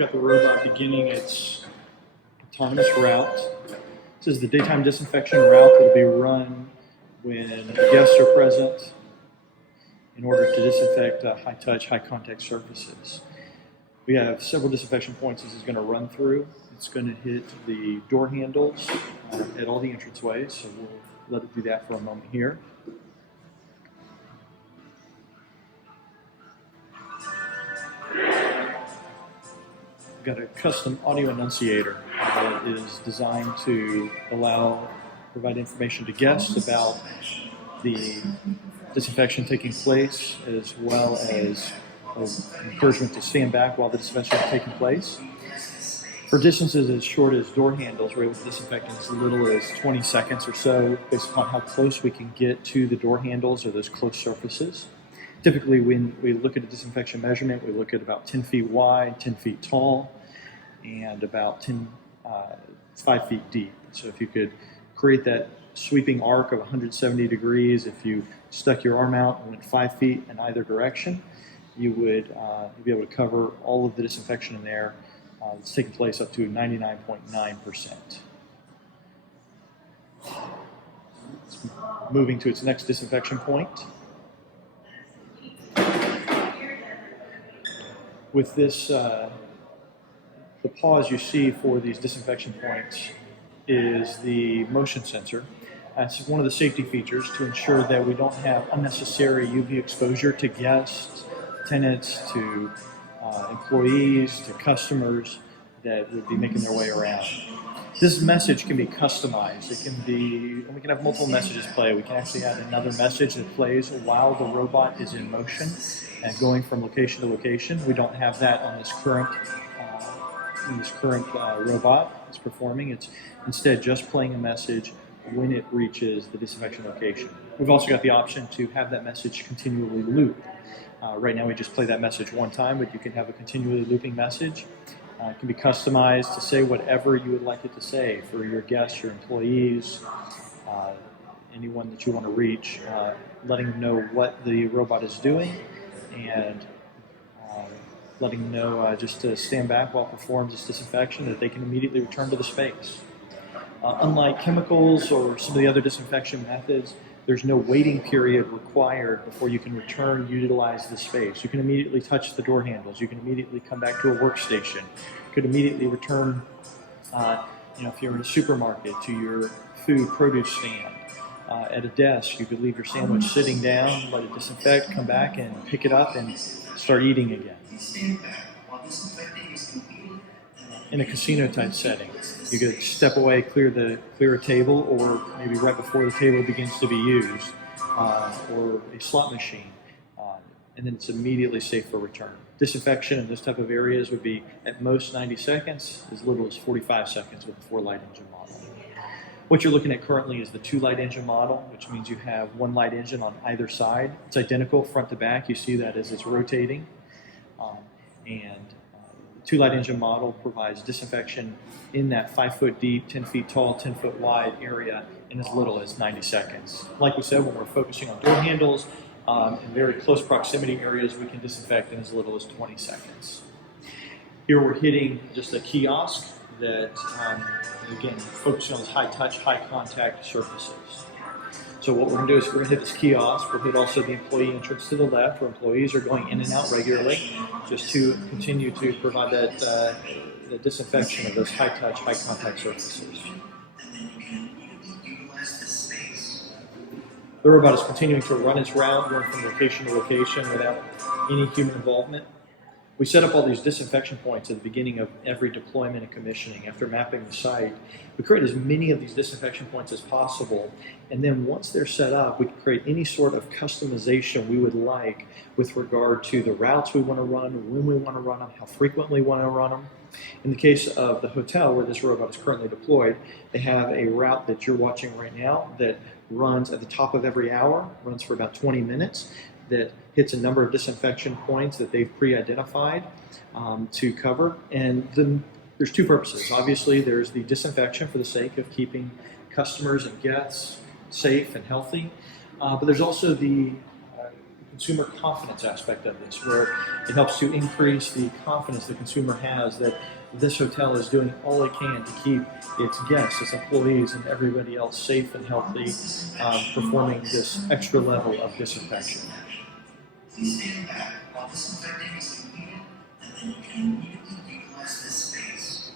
got the robot beginning its autonomous route. This is the daytime disinfection route that will be run when guests are present in order to disinfect high-touch, high-contact surfaces. We have several disinfection points this is going to run through. It's going to hit the door handles at all the entranceways, so we'll let it do that for a moment here. We've got a custom audio enunciator that is designed to provide information to guests about the disinfection taking place, as well as encouragement to stand back while the disinfection is taking place. For distances as short as door handles, we're able to disinfect in as little as 20 seconds or so, based upon how close we can get to the door handles or those close surfaces. Typically, when we look at a disinfection measurement, we look at about 10 feet wide, 10 feet tall, and about 5 feet deep. So if you could create that sweeping arc of 170 degrees, if you stuck your arm out and went 5 feet in either direction, you would be able to cover all of the disinfection in there. It's taking place up to 99.9%. It's moving to its next disinfection point. With this, the pause you see for these disinfection points is the motion sensor. It's one of the safety features to ensure that we don't have unnecessary UV exposure to guests, tenants, to employees, to customers that would be making their way around. This message can be customized. We can have multiple messages play. We can actually add another message that plays while the robot is in motion and going from location to location. We don't have that on this current robot that's performing. It's instead just playing a message when it reaches the disinfection location. We've also got the option to have that message continually loop. Right now we just play that message one time, but you can have a continually looping message. It can be customized to say whatever you would like it to say for your guests, your employees, anyone that you want to reach, letting them know what the robot is doing, and letting them know just to stand back while it performs this disinfection, that they can immediately return to the space. Unlike chemicals or some of the other disinfection methods, there's no waiting period required before you can return, utilize the space. You can immediately touch the door handles. You can immediately come back to a workstation. You could immediately return, if you're in a supermarket, to your food produce stand. At a desk, you could leave your sandwich sitting down, let it disinfect, come back and pick it up and start eating again. In a casino type setting, you could step away, clear a table, or maybe right before the table begins to be used, or a slot machine, and then it's immediately safe for return. Disinfection in this type of areas would be at most 90 seconds, as little as 45 seconds with the 4-light engine model. What you're looking at currently is the 2-light engine model, which means you have 1 light engine on either side. It's identical front to back. You see that as it's rotating. The 2-light engine model provides disinfection in that 5 foot deep, 10 feet tall, 10 foot wide area in as little as 90 seconds. Like we said, when we're focusing on door handles, in very close proximity areas, we can disinfect in as little as 20 seconds. Here we're hitting just a kiosk that, again, focusing on those high-touch, high-contact surfaces. So what we're going to do is we're going to hit this kiosk. We'll hit also the employee entrance to the left, where employees are going in and out regularly, just to continue to provide that the disinfection of those high-touch, high-contact surfaces. The robot is continuing to run its route, going from location to location without any human involvement. We set up all these disinfection points at the beginning of every deployment and commissioning. After mapping the site, we create as many of these disinfection points as possible, and then once they're set up, we can create any sort of customization we would like with regard to the routes we want to run, when we want to run them, how frequently we want to run them. In the case of the hotel where this robot is currently deployed, they have a route that you're watching right now that runs at the top of every hour, runs for about 20 minutes, that hits a number of disinfection points that they've pre-identified to cover. And then there's 2 purposes. Obviously, there's the disinfection for the sake of keeping customers and guests safe and healthy, but there's also the consumer confidence aspect of this, where it helps to increase the confidence the consumer has that this hotel is doing all it can to keep its guests, its employees, and everybody else safe and healthy, performing this extra level of disinfection. Please stand back while disinfecting is completed, and then you can immediately utilize this space.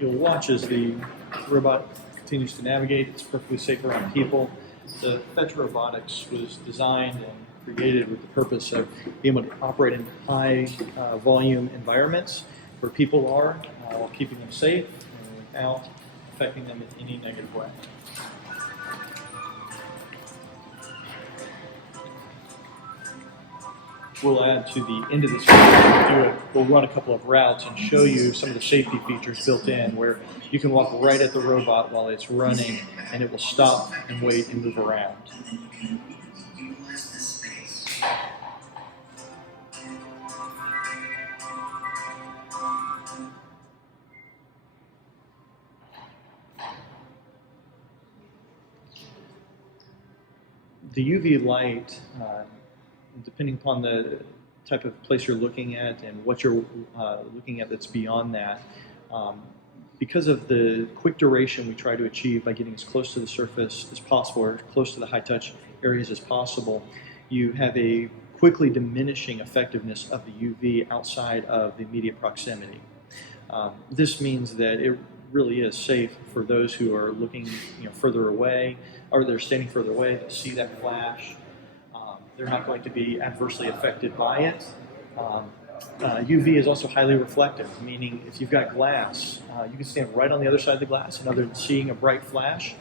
You'll watch as the robot continues to navigate. It's perfectly safe around people. The Fetch Robotics was designed and created with the purpose of being able to operate in high volume environments where people are, while keeping them safe and without affecting them in any negative way. We'll add to the end of this video, we'll run a couple of routes and show you some of the safety features built in where you can walk right at the robot while it's running and it will stop and wait and move around. The UV light, depending upon the type of place you're looking at and what you're looking at that's beyond that, because of the quick duration we try to achieve by getting as close to the surface as possible or close to the high-touch areas as possible, you have a quickly diminishing effectiveness of the UV outside of the immediate proximity. This means that it really is safe for those who are looking further away, or they're standing further away to see that flash. They're not going to be adversely affected by it. UV is also highly reflective, meaning if you've got glass, you can stand right on the other side of the glass, and other than seeing a bright flash,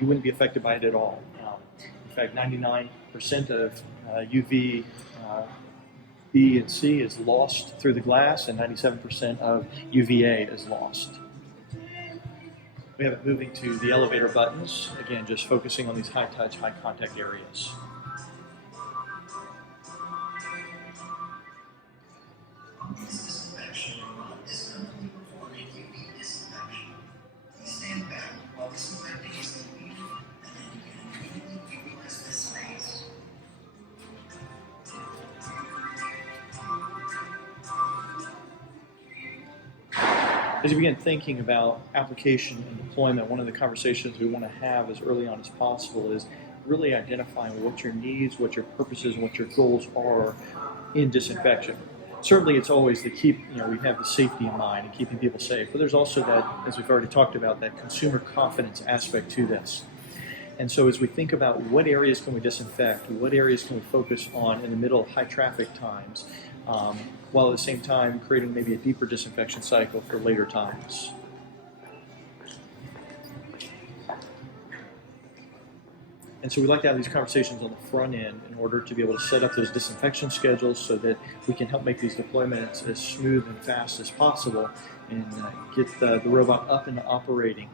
you wouldn't be affected by it at all. In fact, 99% of UV B and C is lost through the glass, and 97% of UVA is lost. We have it moving to the elevator buttons, again, just focusing on these high-touch, high-contact areas. This disinfection robot is currently performing UV disinfection. Please stand back while disinfecting is completed, and then you can immediately utilize this space. As you begin thinking about application and deployment, one of the conversations we want to have as early on as possible is really identifying what your needs, what your purposes, and what your goals are in disinfection. Certainly it's always to keep, we have the safety in mind and keeping people safe, but there's also that, as we've already talked about, that consumer confidence aspect to this. And so as we think about what areas can we disinfect, what areas can we focus on in the middle of high traffic times, while at the same time creating maybe a deeper disinfection cycle for later times. And so we like to have these conversations on the front end in order to be able to set up those disinfection schedules so that we can help make these deployments as smooth and fast as possible and get the robot up and operating.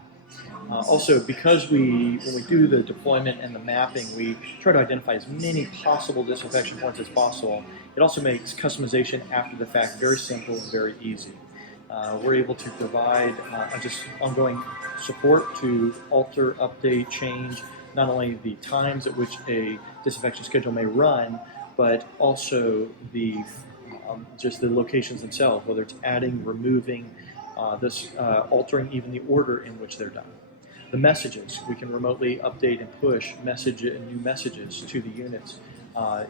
Also, because when we do the deployment and the mapping, we try to identify as many possible disinfection points as possible. It also makes customization after the fact very simple and very easy. We're able to provide just ongoing support to alter, update, change not only the times at which a disinfection schedule may run, but also just the locations themselves, whether it's adding, removing, altering even the order in which they're done. The messages, we can remotely update and push new messages to the units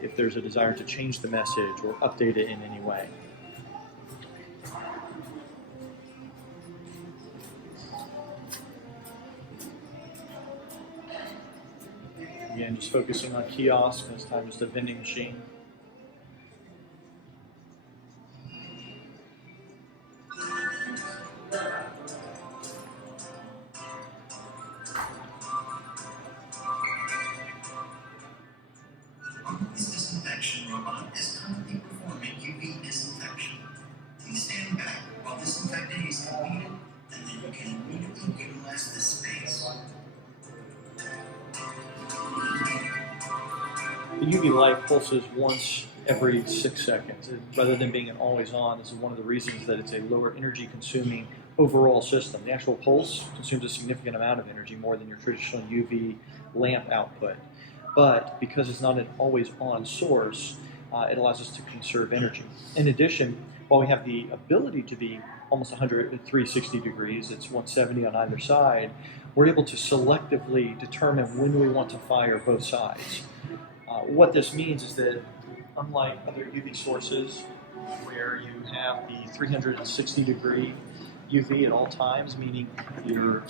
if there's a desire to change the message or update it in any way. Again, just focusing on kiosks, this time just a vending machine. This disinfection robot is currently performing UV disinfection. Please stand The UV light pulses once every 6 seconds. Rather than being an always on, this is one of the reasons that it's a lower energy consuming overall system. The actual pulse consumes a significant amount of energy, more than your traditional UV lamp output. But because it's not an always on source, it allows us to conserve energy. In addition, while we have the ability to be almost 360 degrees, it's 170 on either side, we're able to selectively determine when we want to fire both sides. What this means is that unlike other UV sources where you have the 360 degree UV at all times, meaning you're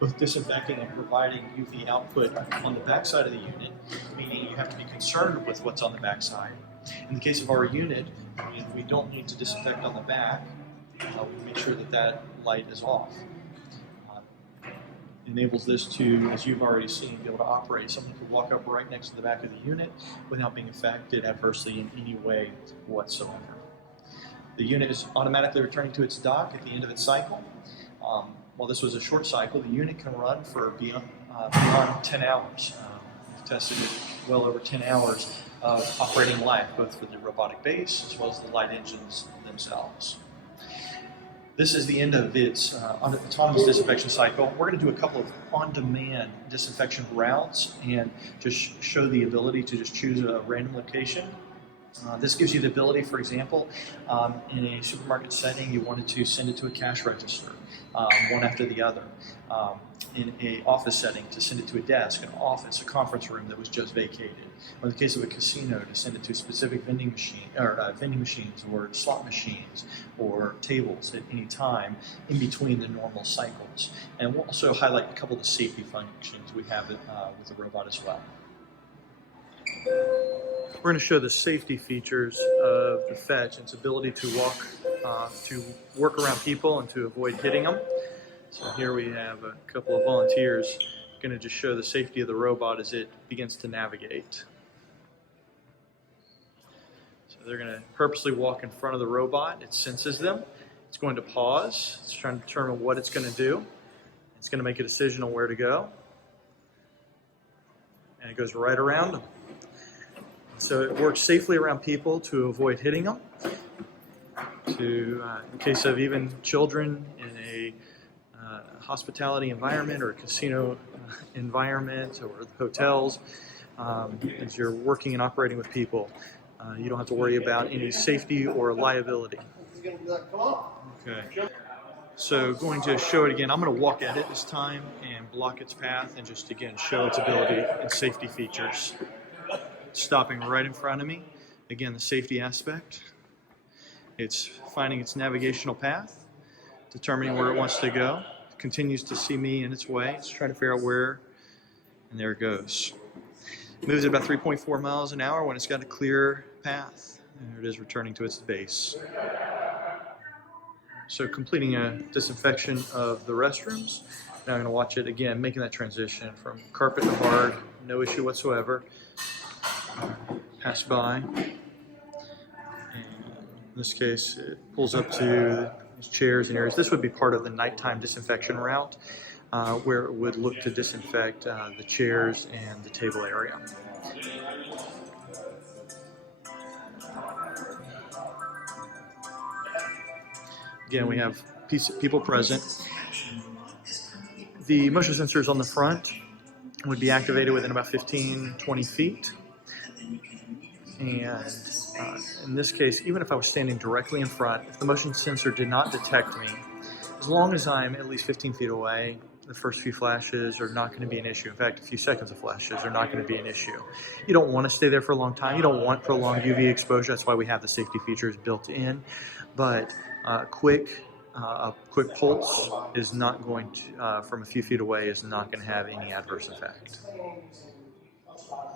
both disinfecting and providing UV output on the backside of the unit, meaning you have to be concerned with what's on the backside. In the case of our unit, if we don't need to disinfect on the back, we make sure that that light is off. It enables this to, as you've already seen, be able to operate. Someone could walk up right next to the back of the unit without being affected adversely in any way whatsoever. The unit is automatically returning to its dock at the end of its cycle. While this was a short cycle, the unit can run for beyond 10 hours. We've tested it well over 10 hours of operating life, both for the robotic base as well as the light engines themselves. This is the end of its autonomous disinfection cycle. We're going to do a couple of on-demand disinfection routes and just show the ability to just choose a random location. This gives you the ability, for example, in a supermarket setting, you wanted to send it to a cash register, one after the other. In an office setting, to send it to a desk, an office, a conference room that was just vacated. Or in the case of a casino, to send it to specific vending machines or slot machines or tables at any time in between the normal cycles. And we'll also highlight a couple of the safety functions we have with the robot as well. We're going to show the safety features of the Fetch, its ability to work around people and to avoid hitting them. So here we have a couple of volunteers going to just show the safety of the robot as it begins to navigate. So they're going to purposely walk in front of the robot. It senses them. It's going to pause. It's trying to determine what it's going to do. It's going to make a decision on where to go. And it goes right around them. So it works safely around people to avoid hitting them. In case of even children in a hospitality environment or a casino environment or hotels, as you're working and operating with people, you don't have to worry about any safety or liability. Okay. So going to show it again. I'm going to walk at it this time and block its path and just again show its ability and safety features. Stopping right in front of me. Again, the safety aspect. It's finding its navigational path, determining where it wants to go. It continues to see me in its way. It's trying to figure out where, and there it goes. It moves at about 3.4 miles an hour when it's got a clear path. And there it is returning to its base. So completing a disinfection of the restrooms. Now I'm going to watch it again, making that transition from carpet to hard, no issue whatsoever. Pass by. And in this case, it pulls up to these chairs and areas. This would be part of the nighttime disinfection route, where it would look to disinfect the chairs and the table area. Again, we have people present. The motion sensors on the front would be activated within about 15-20 feet. And in this case, even if I was standing directly in front, if the motion sensor did not detect me, as long as I'm at least 15 feet away, the first few flashes are not going to be an issue. In fact, a few seconds of flashes are not going to be an issue. You don't want to stay there for a long time. You don't want prolonged UV exposure. That's why we have the safety features built in. But a quick pulse is not going to, from a few feet away, is not going to have any adverse effect.